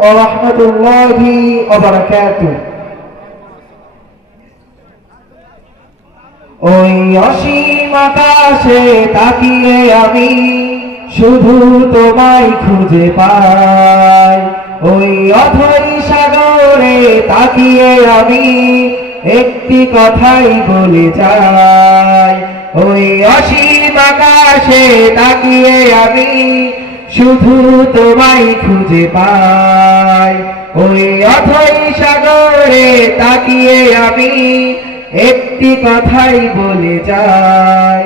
ওয়া রাহমাতুল্লাহি ওয়া বারাকাতুহু। ওই অসীম আকাশে তাকিয়ে আমি শুধু তোমায় খুঁজে পাই। ওই অথই সাগরে তাকিয়ে আমি একটি কথাই বলে যাই। ওই অসীম আকাশে তাকিয়ে আমি শুধু তোমায় খুঁজে পাই। ওই অথই সাগরে তাকিয়ে আমি একটি কথাই বলে যাই।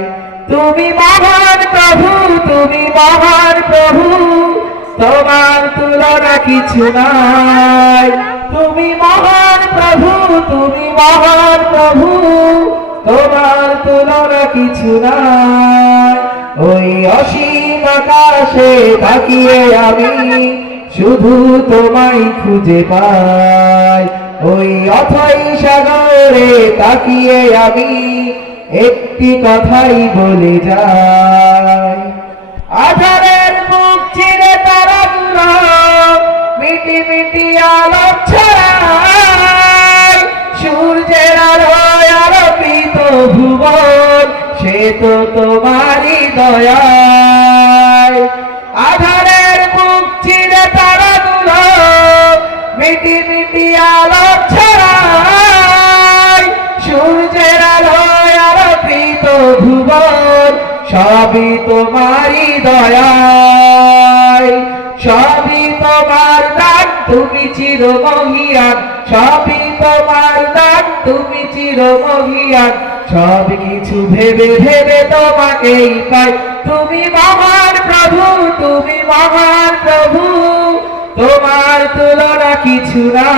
তুমি মহান প্রভু, তুমি মহান প্রভু, তোমার তুলনা কিছু নাই। তুমি মহান প্রভু, তুমি মহান প্রভু, তোমার তুলনা কিছু নাই। ওই অসীম আকাশে তাকিয়ে আমি শুধু তোমায় খুঁজে পাই। ওই অথই সাগরে তাকিয়ে আমি একটি কথাই বলে যাই। আধারের মুখ চিরে তারা মিটি মিটি আলো ছড়ায় সূর্যের আলোয় আলোকিত ভুবন, সে তো তোমারই দয়ায় সবই তোমারই দয়ায়, সবই তোমার দান, তুমি চির মহিয়ান সবই তোমার দান, তুমি চির মহিয়ান সব কিছু ভেবে ভেবে তোমাকেই পাই। তুমি মহান প্রভু, তুমি মহান প্রভু। তোমার তুলনা কিছু না